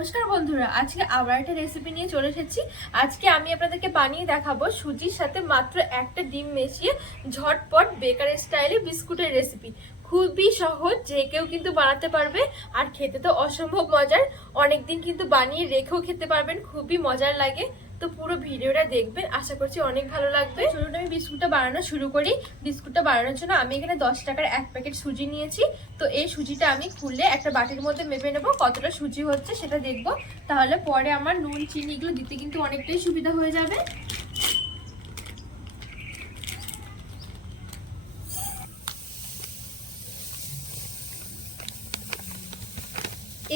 নমস্কার বন্ধুরা, আজকে আবার একটা রেসিপি নিয়ে চলে এসেছি। আজকে আমি আপনাদেরকে বানিয়ে দেখাবো সুজির সাথে মাত্র একটা ডিম মিশিয়ে ঝটপট বেকারের স্টাইলে বিস্কুটের রেসিপি খুবই সহজ, যে কেউ কিন্তু বানাতে পারবে, আর খেতে তো অসম্ভব মজার। অনেকদিন কিন্তু বানিয়ে রেখেও খেতে পারবেন, খুবই মজার লাগে। তো পুরো ভিডিওটা দেখবেন। আশা করছি অনেক ভালো লাগবে। চলুন আমি বিস্কুটটা বানানো শুরু করি। বিস্কুটটা বানানোর জন্য আমি এখানে দশ টাকার এক প্যাকেট সুজি নিয়েছি। তো এই সুজিটা আমি খুলে একটা বাটির মধ্যে মেপে নেব, কতটা সুজি হচ্ছে সেটা দেখব। তাহলে পরে আমার নুন, চিনি এগুলো দিতে কিন্তু অনেকটাই সুবিধা হয়ে যাবে।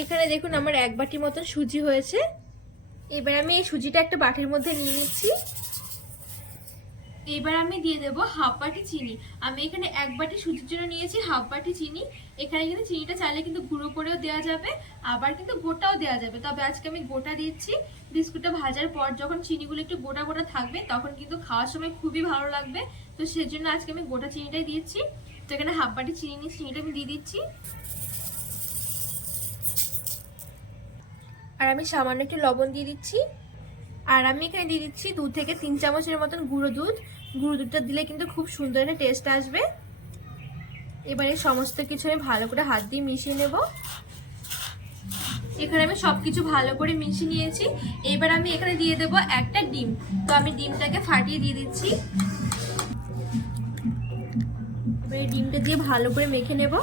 এখানে দেখুন আমার এক বাটি মতন সুজি হয়েছে। এবার আমি এই সুজিটা একটা বাটির মধ্যে নিয়ে নিচ্ছি। এবার আমি দিয়ে দেবো হাফ বাটি চিনি। আমি এখানে এক বাটি সুজির জন্য নিয়েছি হাফ বাটি চিনি। এখানে কিন্তু চিনিটা চাইলে কিন্তু গুঁড়ো করেও দেওয়া যাবে, আবার কিন্তু গোটাও দেওয়া যাবে। তবে আজকে আমি গোটা দিচ্ছি। বিস্কুটটা ভাজার পর যখন চিনিগুলো একটু গোটা গোটা থাকবে, তখন কিন্তু খাওয়ার সময় খুবই ভালো লাগবে। তো সেজন্য আজকে আমি গোটা চিনিটাই দিয়েছি তো এখানে হাফ বাটি চিনি চিনিটা আমি দিয়ে দিচ্ছি। আর আমি সামান্য একটু লবণ দিয়ে দিচ্ছি। আর আমি এখানে দিয়ে দিচ্ছি দু থেকে তিন চামচের মতন গুঁড়ো দুধ। গুঁড়ো দুধটা দিলে কিন্তু খুব সুন্দর একটা টেস্ট আসবে। এবারে সমস্ত কিছু আমি ভালো করে হাত দিয়ে মিশিয়ে নেব। এখানে আমি সব কিছু ভালো করে মিশিয়ে নিয়েছি। এবার আমি এখানে দিয়ে দেব একটা ডিম। তো আমি ডিমটাকে ফাটিয়ে দিয়ে দিচ্ছি। এবার ডিমটা দিয়ে ভালো করে মেখে নেব।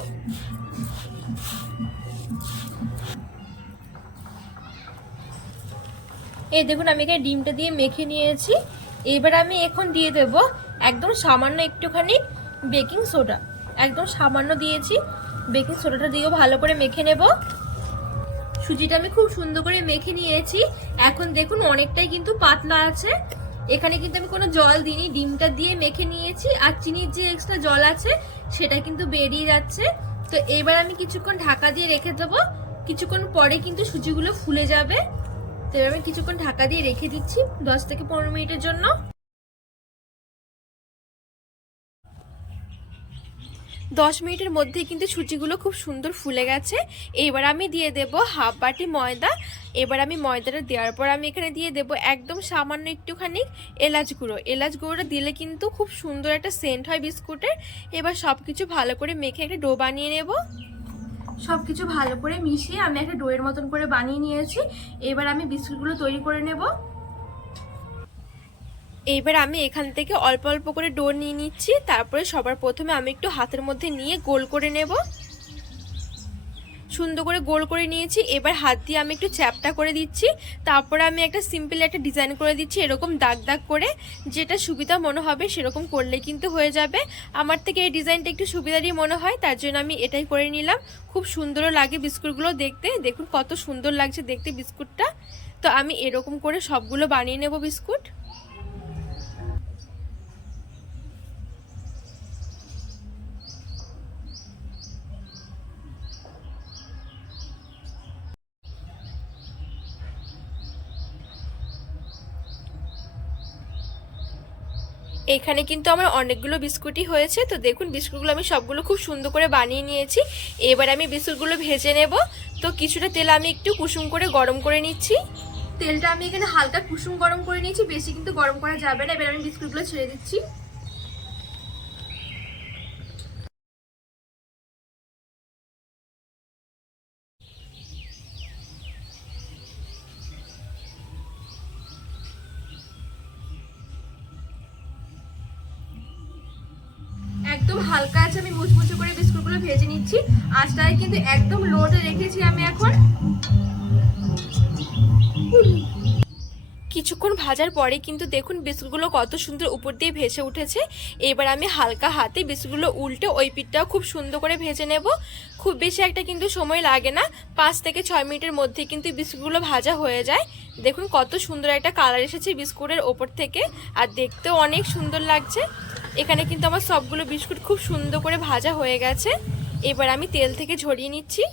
এই দেখুন, আমি এখানে ডিমটা দিয়ে মেখে নিয়েছি। এবার আমি এখন দিয়ে দেব একদম সামান্য একটুখানি বেকিং সোডা। একদম সামান্য দিয়েছি। বেকিং সোডাটা দিয়েও ভালো করে মেখে নেব। সুজিটা আমি খুব সুন্দর করে মেখে নিয়েছি। এখন দেখুন, অনেকটাই কিন্তু পাতলা আছে। এখানে কিন্তু আমি কোনো জল দিইনি, ডিমটা দিয়ে মেখে নিয়েছি। আর চিনির যে এক্সট্রা জল আছে, সেটা কিন্তু বেরিয়ে যাচ্ছে। তো এবার আমি কিছুক্ষণ ঢাকা দিয়ে রেখে দেবো। কিছুক্ষণ পরে কিন্তু সুজিগুলো ফুলে যাবে। তো আমি কিছুক্ষণ ঢাকা দিয়ে রেখে দিচ্ছি দশ থেকে পনেরো মিনিটের জন্য। দশ মিনিটের মধ্যে কিন্তু সুজিগুলো খুব সুন্দর ফুলে গেছে। এবার আমি দিয়ে দেব হাফ বাটি ময়দা। এবার আমি ময়দাটা দেওয়ার পর আমি এখানে দিয়ে দেব একদম সামান্য একটুখানি এলাচ গুঁড়ো। এলাচ গুঁড়োটা দিলে কিন্তু খুব সুন্দর একটা সেন্ট হয় বিস্কুটের। এবার সব কিছু ভালো করে মেখে একটা ডো বানিয়ে নেব। সব কিছু ভালো করে মিশিয়ে আমি একটা ডোয়ের মতন করে বানিয়ে নিয়েছি। এবার আমি বিস্কুটগুলো তৈরি করে নেব। এইবার আমি এখান থেকে অল্প অল্প করে ডো নিয়ে নিচ্ছি। তারপরে সবার প্রথমে আমি একটু হাতের মধ্যে নিয়ে গোল করে নেব। সুন্দর করে গোল করে নিয়েছি। এবার হাত দিয়ে আমি একটু চ্যাপটা করে দিচ্ছি। তারপরে আমি একটা সিম্পল একটা ডিজাইন করে দিচ্ছি, এরকম দাগ দাগ করে। যেটা সুবিধা মনে হবে সেরকম করলে কিন্তু হয়ে যাবে। আমার থেকে এই ডিজাইনটা একটু সুবিধারই মনে হয়, তার জন্য আমি এটাই করে নিলাম। খুব সুন্দরও লাগে বিস্কুটগুলো দেখতে। দেখুন কত সুন্দর লাগছে দেখতে বিস্কুটটা। তো আমি এরকম করে সবগুলো বানিয়ে নেব বিস্কুট। এখানে কিন্তু আমার অনেকগুলো বিস্কুটই হয়েছে। তো দেখুন, বিস্কুটগুলো আমি সবগুলো খুব সুন্দর করে বানিয়ে নিয়েছি। এবার আমি বিস্কুটগুলো ভেজে নেব। তো কিছুটা তেল আমি একটু কুসুম করে গরম করে নিচ্ছি। তেলটা আমি এখানে হালকা কুসুম গরম করে নিয়েছি। বেশি কিন্তু গরম করা যাবে না। এবার আমি বিস্কুটগুলো ছেড়ে দিচ্ছি। একদম হালকা আছে, আমি মুচমুচে করে বিস্কুটগুলো ভেজে নিচ্ছি। আঁচটায় কিন্তু একদম লোতে রেখেছি আমি এখন। কিছুক্ষণ ভাজার পরে কিন্তু দেখুন বিস্কুটগুলো কত সুন্দর উপর দিয়ে ভেসে উঠেছে। এবার আমি হালকা হাতে বিস্কুটগুলো উল্টে ওই পিঠটাও খুব সুন্দর করে ভেজে নেব। খুব বেশি একটা কিন্তু সময় লাগে না, পাঁচ থেকে ছয় মিনিটের মধ্যে কিন্তু বিস্কুটগুলো ভাজা হয়ে যায়। দেখুন কত সুন্দর একটা কালার এসেছে বিস্কুটের ওপর থেকে, আর দেখতেও অনেক সুন্দর লাগছে। এখানে কিন্তু আমার সবগুলো বিস্কুট খুব সুন্দর করে ভাজা হয়ে গেছে। এবার আমি তেল থেকে ঝরিয়ে নিচ্ছি।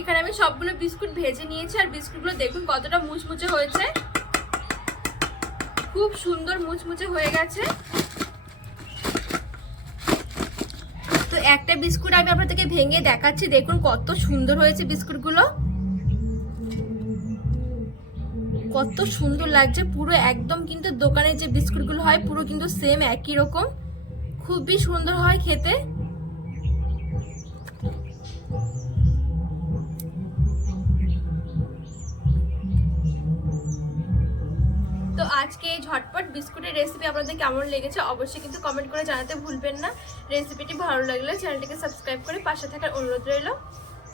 এখানে আমি সবগুলো বিস্কুট ভেজে নিয়েছি, আর বিস্কুটগুলো দেখুন কতটা মুচমুচে হয়েছে। খুব সুন্দর মুচমুচে হয়ে গেছে। একটা বিস্কুট আমি আপনাদেরকে ভেঙে দেখাচ্ছি। দেখুন কত সুন্দর হয়েছে বিস্কুটগুলো। কত সুন্দর লাগছে। পুরো একদম কিন্তু দোকানের যে বিস্কুটগুলো হয়, পুরো কিন্তু সেম একই রকম। খুবই সুন্দর হয় খেতে। আজকে এই ঝটপট বিস্কুটের রেসিপি আপনাদের কেমন লেগেছে অবশ্যই কিন্তু কমেন্ট করে জানাতে ভুলবেন না। রেসিপিটি ভালো লাগলে চ্যানেলটিকে সাবস্ক্রাইব করে পাশে থাকার অনুরোধ রইল।